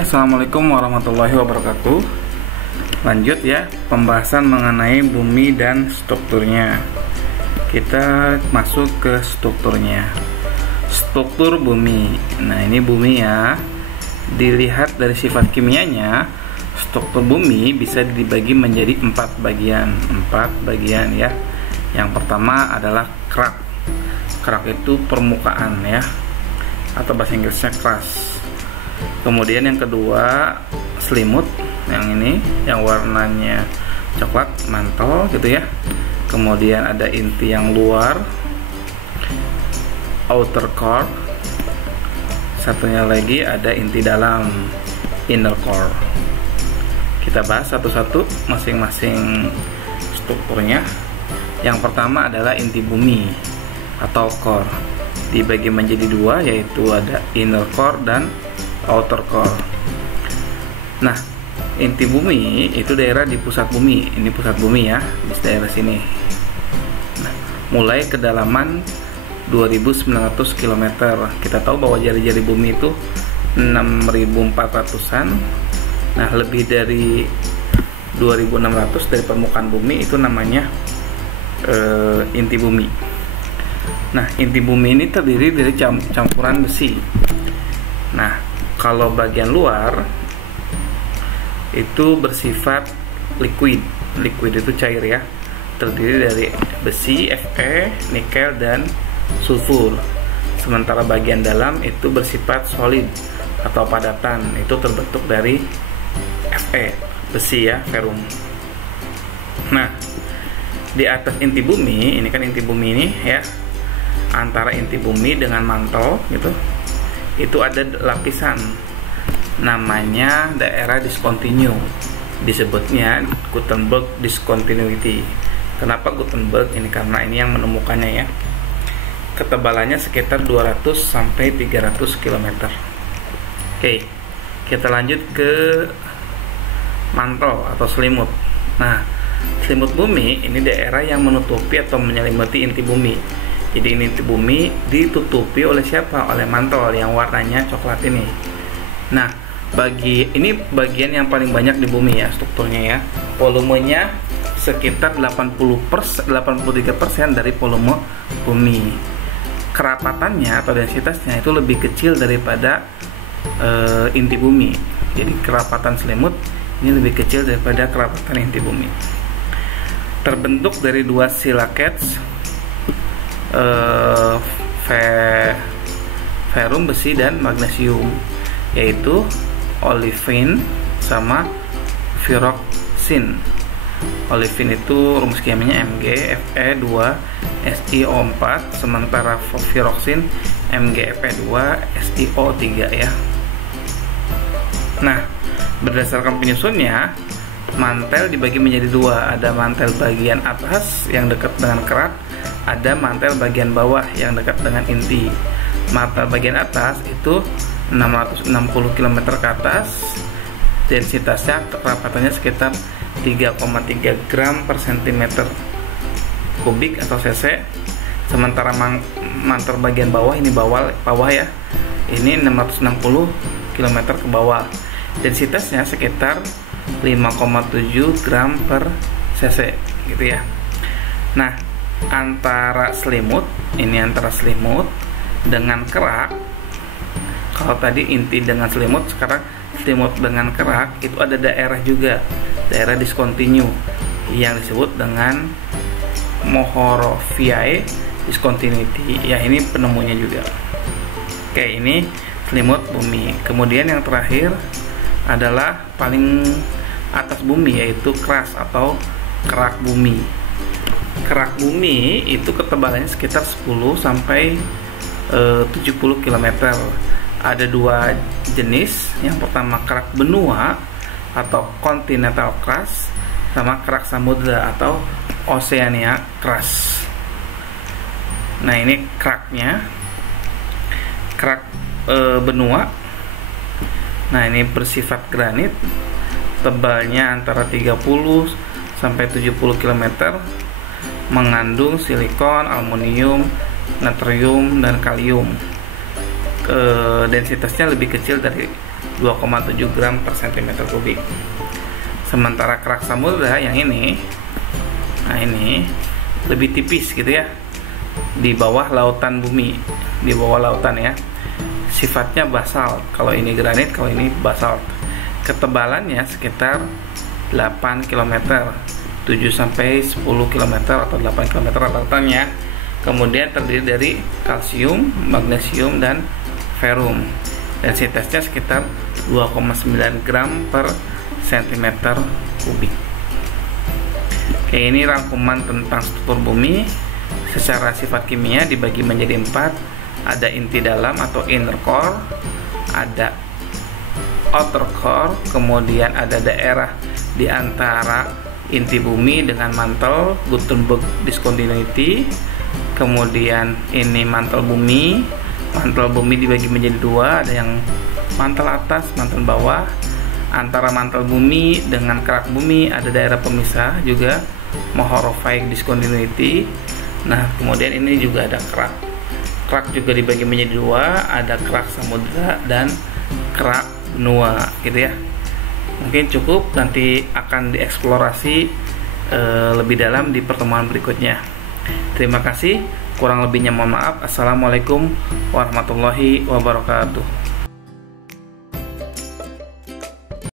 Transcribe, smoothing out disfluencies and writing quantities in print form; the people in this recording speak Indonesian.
Assalamualaikum warahmatullahi wabarakatuh. Lanjut ya, pembahasan mengenai bumi dan strukturnya. Kita masuk ke strukturnya. Struktur bumi. Nah, ini bumi ya. Dilihat dari sifat kimianya, struktur bumi bisa dibagi menjadi 4 bagian ya. Yang pertama adalah kerak. Kerak itu permukaan ya, atau bahasa Inggrisnya crust. Kemudian yang kedua selimut, yang ini yang warnanya coklat, mantel gitu ya. Kemudian ada inti yang luar, outer core. Satunya lagi ada inti dalam, inner core. Kita bahas satu-satu masing-masing strukturnya. Yang pertama adalah inti bumi atau core. Dibagi menjadi 2, yaitu ada inner core dan outer core. Nah, inti bumi itu daerah di pusat bumi. Ini pusat bumi ya, di daerah sini. Nah, mulai kedalaman 2900 km. Kita tahu bahwa jari-jari bumi itu 6400-an. Nah, lebih dari 2600 dari permukaan bumi itu namanya inti bumi. Nah, inti bumi ini terdiri dari campuran besi. Nah, kalau bagian luar itu bersifat liquid. Liquid itu cair ya. Terdiri dari besi, Fe, nikel, dan sulfur. Sementara bagian dalam itu bersifat solid atau padatan. Itu terbentuk dari Fe, besi ya, ferrum. Nah, di atas inti bumi, ini kan inti bumi ini ya. Antara inti bumi dengan mantel gitu, itu ada lapisan namanya daerah discontinue, disebutnya Gutenberg discontinuity. Kenapa Gutenberg? Ini karena ini yang menemukannya ya. Ketebalannya sekitar 200 sampai 300 km. Oke, kita lanjut ke mantel atau selimut. Nah, selimut bumi ini daerah yang menutupi atau menyelimuti inti bumi. Jadi ini inti bumi ditutupi oleh siapa? Oleh mantel yang warnanya coklat ini. Nah, ini bagian yang paling banyak di bumi ya, strukturnya ya. Volumenya sekitar 83% dari volume bumi. Kerapatannya atau densitasnya itu lebih kecil daripada inti bumi. Jadi kerapatan selimut ini lebih kecil daripada kerapatan inti bumi. Terbentuk dari 2 silacates, ferrum besi dan magnesium, yaitu olivine sama pyroxene. Olivine itu rumus kimianya Mg Fe2 SiO4, sementara pyroxene Mg Fe2 SiO3 ya. Nah, berdasarkan penyusunnya, mantel dibagi menjadi 2. Ada mantel bagian atas yang dekat dengan kerak, ada mantel bagian bawah yang dekat dengan inti. Mantel bagian atas itu 660 km ke atas, densitasnya kerapatannya sekitar 3,3 gram per cm kubik atau cc. Sementara mantel bagian bawah ini bawah ya, ini 660 km ke bawah, densitasnya sekitar 5,7 gram per cc gitu ya. Nah, antara selimut dengan kerak, kalau tadi inti dengan selimut, sekarang selimut dengan kerak, itu ada daerah juga, daerah discontinue yang disebut dengan Mohorovsky discontinuity ya. Ini penemunya juga. Oke, ini selimut bumi. Kemudian yang terakhir adalah paling atas bumi, yaitu crust atau kerak bumi. Kerak bumi itu ketebalannya sekitar 10 sampai 70 km. Ada 2 jenis. Yang pertama kerak benua atau continental crust, sama kerak samudra atau oceania crust. Nah, ini keraknya. Kerak benua. Nah, ini bersifat granit. Tebalnya antara 30 sampai 70 km. Mengandung silikon, aluminium, natrium, dan kalium. Densitasnya lebih kecil dari 2,7 gram per cm kubik. Sementara kerak samudra yang ini, nah ini lebih tipis gitu ya, di bawah lautan bumi, di bawah lautan ya. Sifatnya basalt, kalau ini granit, kalau ini basalt. Ketebalannya sekitar 8 km, 7 sampai 10 km atau 8 km rata-ratanya. Kemudian terdiri dari kalsium, magnesium, dan ferum. Densitasnya sekitar 2,9 gram per cm kubik. Oke, ini rangkuman tentang struktur bumi. Secara sifat kimia dibagi menjadi 4. Ada inti dalam atau inner core, ada outer core, kemudian ada daerah di antara inti bumi dengan mantel Gutenberg discontinuity. Kemudian ini mantel bumi. Mantel bumi dibagi menjadi 2, ada yang mantel atas, mantel bawah. Antara mantel bumi dengan kerak bumi ada daerah pemisah juga, Mohorovite discontinuity. Nah, kemudian ini juga ada kerak. Kerak juga dibagi menjadi 2, ada kerak samudra dan kerak benua gitu ya. Mungkin cukup, nanti akan dieksplorasi lebih dalam di pertemuan berikutnya. Terima kasih, kurang lebihnya mohon maaf. Assalamualaikum warahmatullahi wabarakatuh.